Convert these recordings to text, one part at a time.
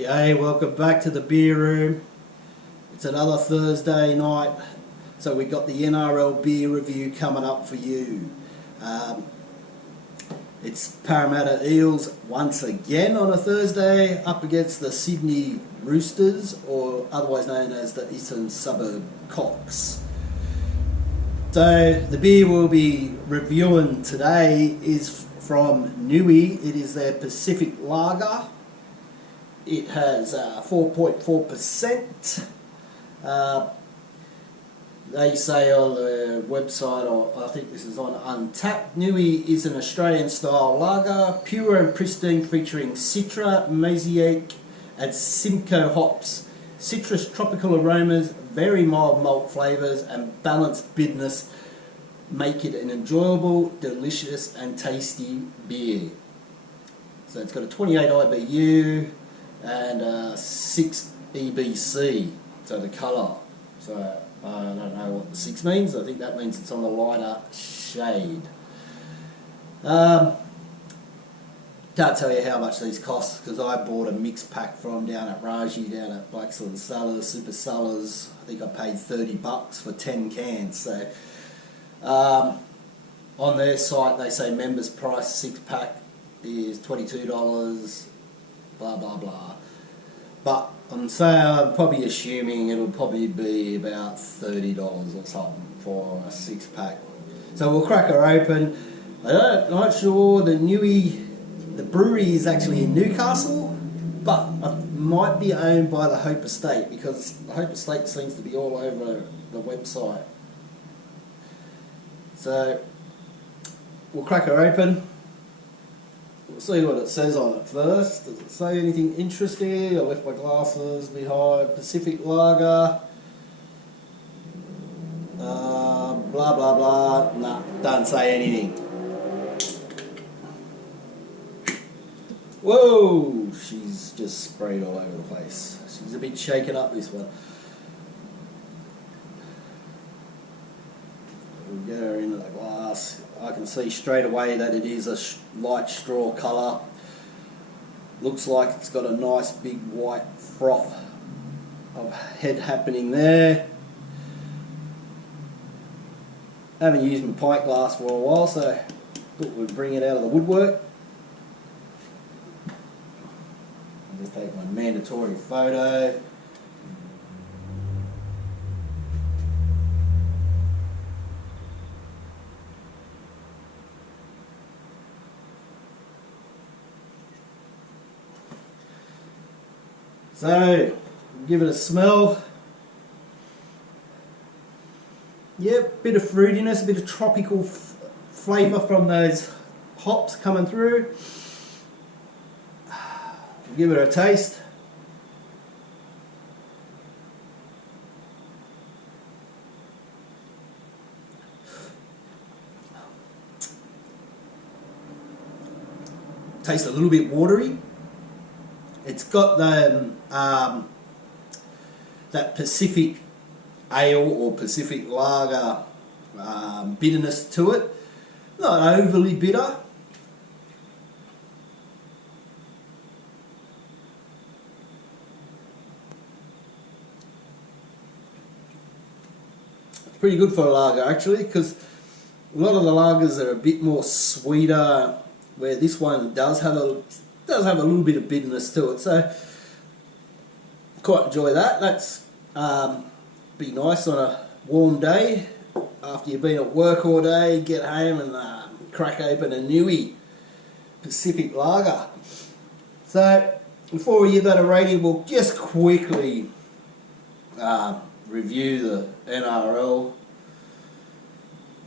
Okay, welcome back to the beer room. It's another Thursday night, so we got the NRL beer review coming up for you. It's Parramatta Eels once again on a Thursday up against the Sydney Roosters, or otherwise known as the Eastern Suburb Cocks. So the beer we'll be reviewing today is from Newy. It is their Pacific Lager. It has 4.4%. They say on the website, or I think this is on Untapped, Newy is an Australian style lager, pure and pristine, featuring Citra, Mosaic and Simcoe hops, citrus tropical aromas, very mild malt flavours and balanced bitterness make it an enjoyable, delicious and tasty beer. So it's got a 28 IBU and 6 EBC, so the colour. So I don't know what the 6 means. I think that means it's on the lighter shade. Can't tell you how much these cost because I bought a mix pack from down at Raji, down at Blackstone Cellars, Super Cellars. I think I paid $30 for 10 cans. So on their site they say members price 6 pack is $22, blah blah blah. But I'm probably assuming it'll probably be about $30 or something for a 6 pack. So we'll crack her open. I'm not sure the Newy, the brewery is actually in Newcastle, but it might be owned by the Hope Estate because the Hope Estate seems to be all over the website. So we'll crack her open. We'll see what it says on it first. Does it say anything interesting? I left my glasses behind. Pacific Lager. Blah blah blah. Nah, don't say anything. Whoa! She's just sprayed all over the place. She's a bit shaken up, this one. We'll get her into the glass. I can see straight away that it is a light straw colour. Looks like it's got a nice big white froth of head happening there. I haven't used my pint glass for a while, so I thought we'd bring it out of the woodwork. I'll just take my mandatory photo. So, give it a smell. Yep, bit of fruitiness, a bit of tropical flavour from those hops coming through. Give it a taste. Tastes a little bit watery. It's got the that Pacific Ale or Pacific Lager bitterness to it. Not overly bitter. It's pretty good for a lager actually, because a lot of the lagers are a bit more sweeter, where this one does have a little bit of bitterness to it, so quite enjoy that. That's be nice on a warm day after you've been at work all day. Get home and crack open a Newy Pacific Lager. So before we give that a rating, we'll just quickly review the NRL.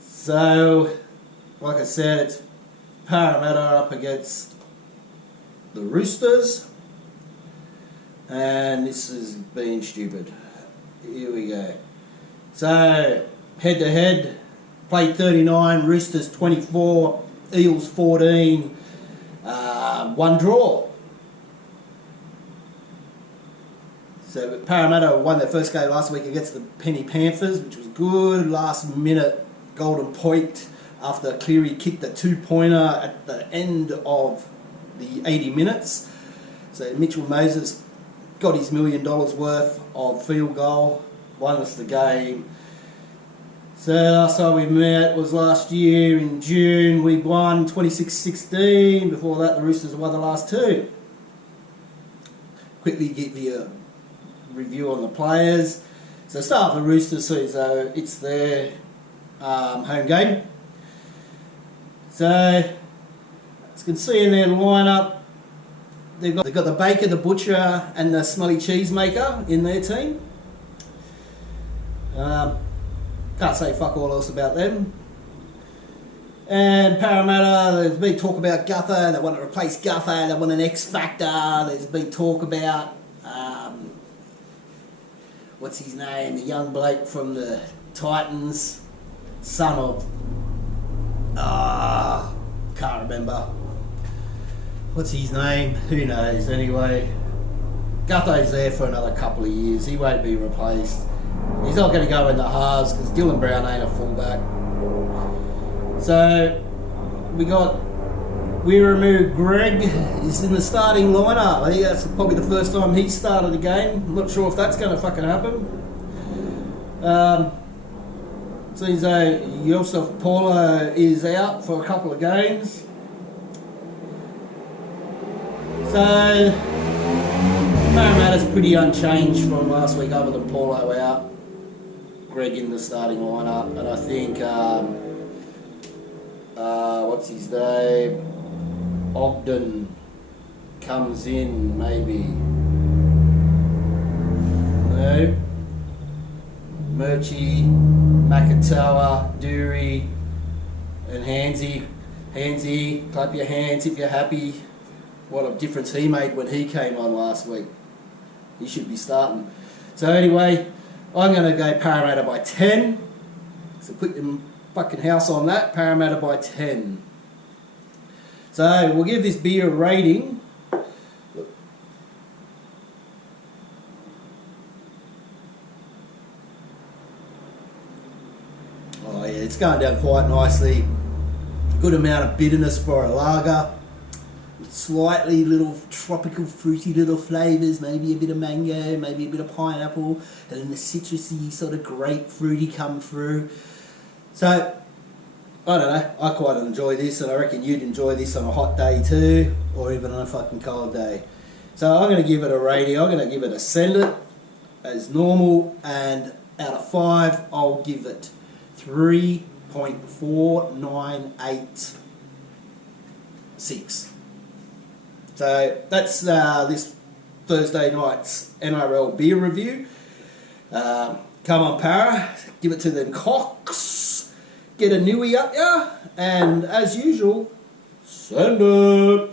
So, like I said, it's Parramatta up against the Roosters, and this is being stupid. Here we go. So head to head, played 39, Roosters 24, Eels 14, one draw. So Parramatta won their first game last week against the Penny Panthers, which was good. Last minute golden point after Cleary kicked a 2-pointer at the end of the 80 minutes. So Mitchell Moses got his $1 million worth of field goal, won us the game. So last time we met was last year in June. We won 26-16. Before that, the Roosters won the last two. Quickly give you a review on the players. So start with the Roosters, so it's their home game. So as you can see in their lineup, they've got the baker, the butcher, and the smelly cheese maker in their team. Can't say fuck all else about them. And Parramatta, there's been talk about Gutho. They want to replace Gutho. They want an X factor. There's been talk about what's his name, the young bloke from the Titans, son of can't remember. What's his name? Who knows? Anyway, Gutho's there for another couple of years. He won't be replaced. He's not going to go in the halves because Dylan Brown ain't a fullback. So we removed Greg. He's in the starting lineup. I think that's probably the first time he started a game. I'm not sure if that's going to fucking happen. Seems Yosef Paulo is out for a couple of games. So Parramatta's pretty unchanged from last week, other than Paulo out, Greg in the starting lineup, and I think what's his name, Ogden comes in maybe. No. Murchie, Makatawa, Dewey, and Hansy. Hansy, clap your hands if you're happy. What a difference he made when he came on last week. He should be starting. So anyway, I'm going to go Parramatta by 10. So put your fucking house on that. Parramatta by 10. So we'll give this beer a rating. Oh yeah, it's going down quite nicely. Good amount of bitterness for a lager. Slightly little tropical fruity little flavours, maybe a bit of mango, maybe a bit of pineapple, and then the citrusy sort of grapefruity come through. So, I don't know, I quite enjoy this, and I reckon you'd enjoy this on a hot day too, or even on a fucking cold day. So I'm going to give it a rating. I'm going to give it a send it as normal, and out of 5 I'll give it 3.4986. So that's this Thursday night's NRL beer review. Come on, Para, give it to them cocks. Get a Newy up ya, and as usual, send it.